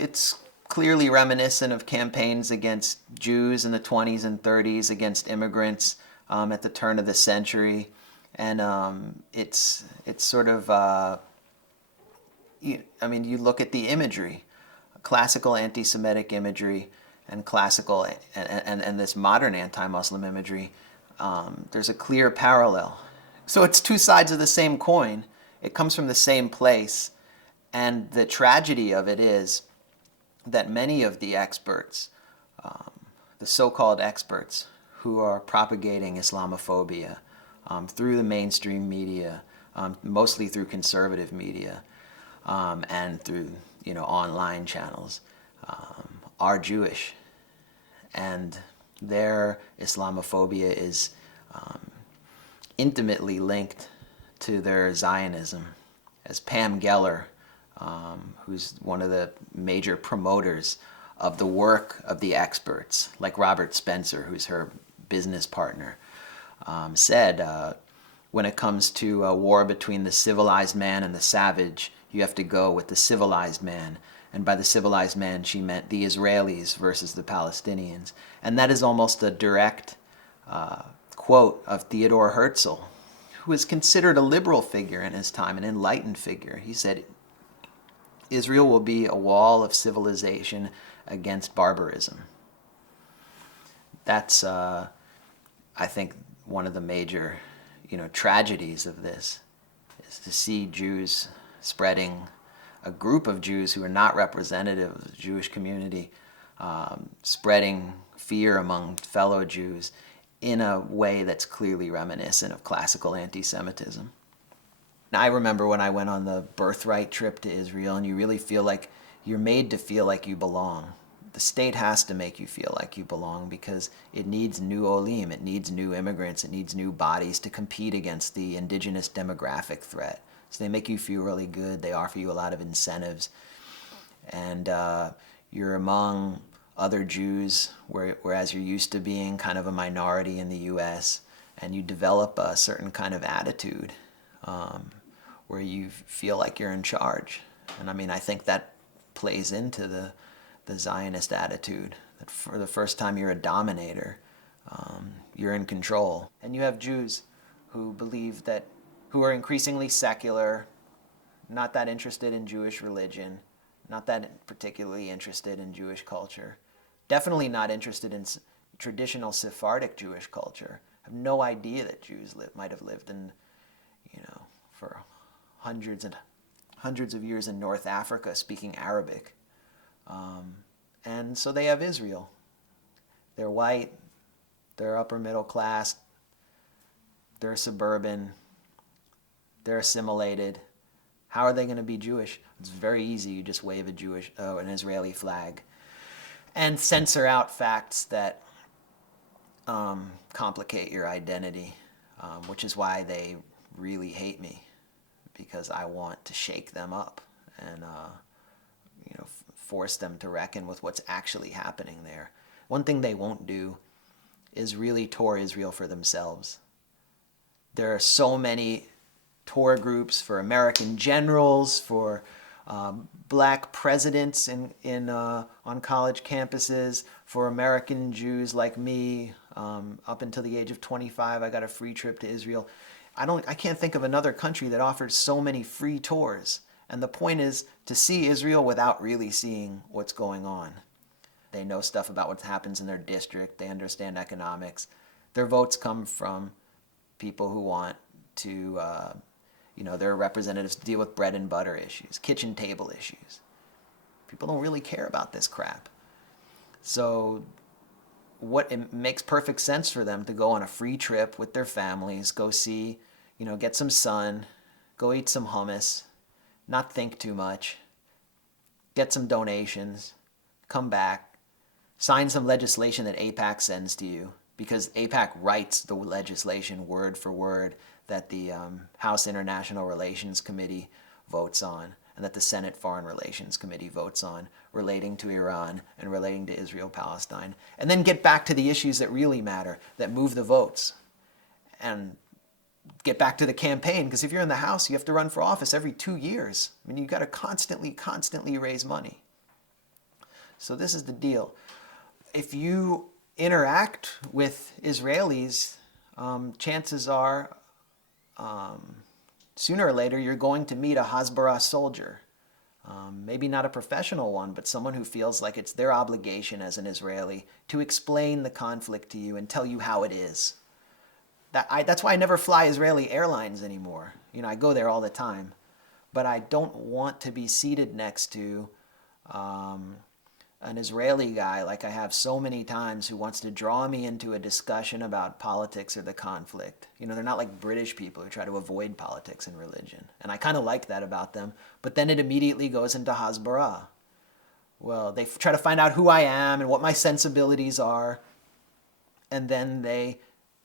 It's clearly reminiscent of campaigns against Jews in the 20s and 30s, against immigrants at the turn of the century. And it's sort of, you look at the imagery, classical anti-Semitic imagery and classical and this modern anti-Muslim imagery. There's a clear parallel. So it's two sides of the same coin. It comes from the same place. And the tragedy of it is that many of the experts, the so-called experts who are propagating Islamophobia through the mainstream media, mostly through conservative media, and through online channels, are Jewish, and their Islamophobia is intimately linked to their Zionism. As Pam Geller, who's one of the major promoters of the work of the experts, like Robert Spencer, who's her business partner, said, when it comes to a war between the civilized man and the savage, you have to go with the civilized man. And by the civilized man, she meant the Israelis versus the Palestinians. And that is almost a direct quote of Theodore Herzl, who was considered a liberal figure in his time, an enlightened figure. He said, Israel will be a wall of civilization against barbarism. That's, I think, one of the major, tragedies of this, is to see Jews spreading, a group of Jews who are not representative of the Jewish community, spreading fear among fellow Jews in a way that's clearly reminiscent of classical anti-Semitism. I remember when I went on the Birthright trip to Israel, and you really feel like you're made to feel like you belong. The state has to make you feel like you belong because it needs new olim, it needs new immigrants, it needs new bodies to compete against the indigenous demographic threat. So they make you feel really good, they offer you a lot of incentives, and you're among other Jews, whereas you're used to being kind of a minority in the U.S., and you develop a certain kind of attitude where you feel like you're in charge. And I think that plays into the Zionist attitude, that for the first time you're a dominator, you're in control. And you have Jews who believe that, who are increasingly secular, not that interested in Jewish religion, not that particularly interested in Jewish culture, definitely not interested in traditional Sephardic Jewish culture, have no idea that Jews might have lived in, for hundreds and hundreds of years in North Africa speaking Arabic. And so they have Israel. They're white, they're upper middle class, they're suburban, they're assimilated. How are they going to be Jewish? It's very easy. You just wave an Israeli flag and censor out facts that complicate your identity, which is why they really hate me, because I want to shake them up and force them to reckon with what's actually happening there. One thing they won't do is really tour Israel for themselves. There are so many tour groups for American generals, for black presidents on college campuses, for American Jews like me. Up until the age of 25, I got a free trip to Israel. I can't think of another country that offers so many free tours. And the point is to see Israel without really seeing what's going on. They know stuff about what happens in their district. They understand economics. Their votes come from people who want to, their representatives deal with bread and butter issues, kitchen table issues. People don't really care about this crap. So it makes perfect sense for them to go on a free trip with their families, go see, get some sun, go eat some hummus, not think too much, get some donations, come back, sign some legislation that AIPAC sends to you, because AIPAC writes the legislation word for word that the House International Relations Committee votes on, and that the Senate Foreign Relations Committee votes on, relating to Iran and relating to Israel-Palestine, and then get back to the issues that really matter, that move the votes, and get back to the campaign, because if you're in the House, you have to run for office every 2 years. You've got to constantly raise money. So this is the deal. If you interact with Israelis, chances are sooner or later you're going to meet a Hasbara soldier. Maybe not a professional one, but someone who feels like it's their obligation as an Israeli to explain the conflict to you and tell you how it is. That's why I never fly Israeli Airlines anymore. You know, I go there all the time. But I don't want to be seated next to an Israeli guy like I have so many times who wants to draw me into a discussion about politics or the conflict. You know, they're not like British people who try to avoid politics and religion. And I kind of like that about them. But then it immediately goes into Hasbara. Well, they try to find out who I am and what my sensibilities are. And then they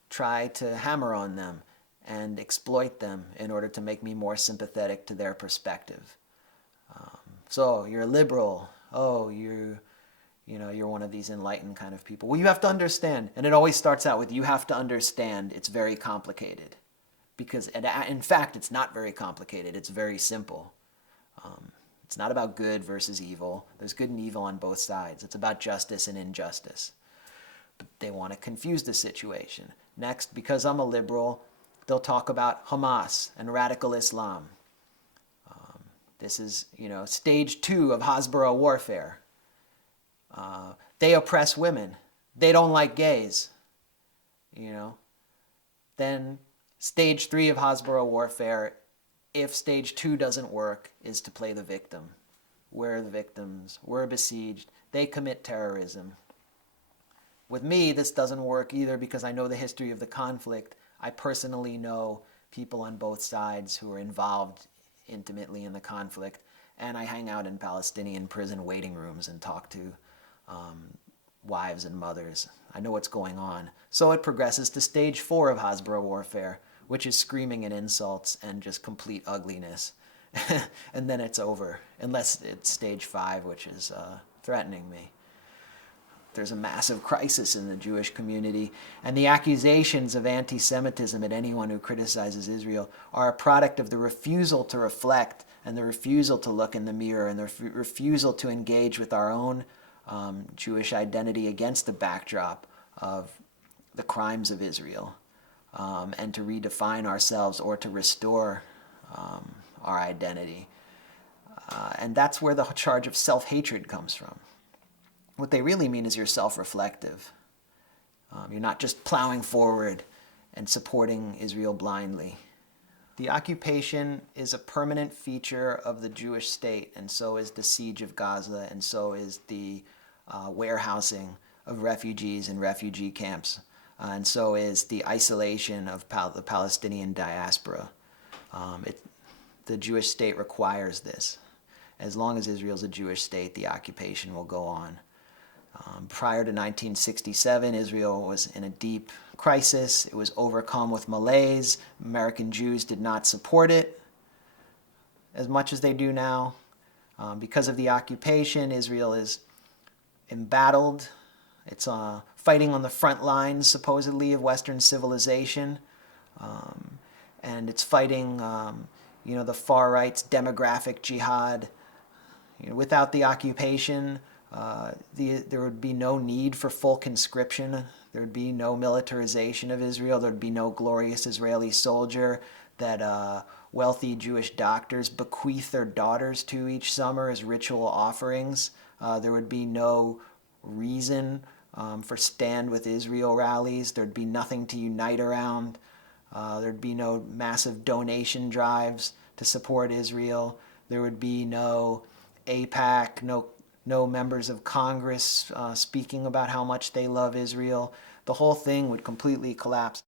try to hammer on them and exploit them in order to make me more sympathetic to their perspective. So you're a liberal. Oh, you're one of these enlightened kind of people. Well, you have to understand, and it always starts out with you have to understand it's very complicated. Because in fact, it's not very complicated. It's very simple. It's not about good versus evil. There's good and evil on both sides. It's about justice and injustice. But they want to confuse the situation. Next, because I'm a liberal, they'll talk about Hamas and radical Islam. This is, stage 2 of Hasbara warfare. They oppress women. They don't like gays. Then stage 3 of Hasbara warfare, if stage 2 doesn't work, is to play the victim. We're the victims. We're besieged. They commit terrorism. With me, this doesn't work either because I know the history of the conflict. I personally know people on both sides who are involved intimately in the conflict, and I hang out in Palestinian prison waiting rooms and talk to wives and mothers. I know what's going on. So it progresses to stage 4 of Hasbara warfare, which is screaming and insults and just complete ugliness. And then it's over, unless it's stage 5, which is threatening me. There's a massive crisis in the Jewish community, and the accusations of anti-Semitism at anyone who criticizes Israel are a product of the refusal to reflect and the refusal to look in the mirror and the refusal to engage with our own Jewish identity against the backdrop of the crimes of Israel, and to redefine ourselves or to restore our identity. And that's where the charge of self-hatred comes from. What they really mean is you're self-reflective. You're not just plowing forward and supporting Israel blindly. The occupation is a permanent feature of the Jewish state, and so is the siege of Gaza, and so is the warehousing of refugees in refugee camps, and so is the isolation of the Palestinian diaspora. The Jewish state requires this. As long as Israel's a Jewish state, the occupation will go on. Prior to 1967, Israel was in a deep crisis. It was overcome with malaise. American Jews did not support it as much as they do now. Because of the occupation, Israel is embattled. It's fighting on the front lines, supposedly, of Western civilization. And it's fighting, the far right's demographic jihad. Without the occupation, there would be no need for full conscription. There would be no militarization of Israel. There would be no glorious Israeli soldier that wealthy Jewish doctors bequeath their daughters to each summer as ritual offerings. There would be no reason for Stand With Israel rallies. There'd be nothing to unite around. There'd be no massive donation drives to support Israel. There would be no AIPAC, no members of Congress speaking about how much they love Israel. The whole thing would completely collapse.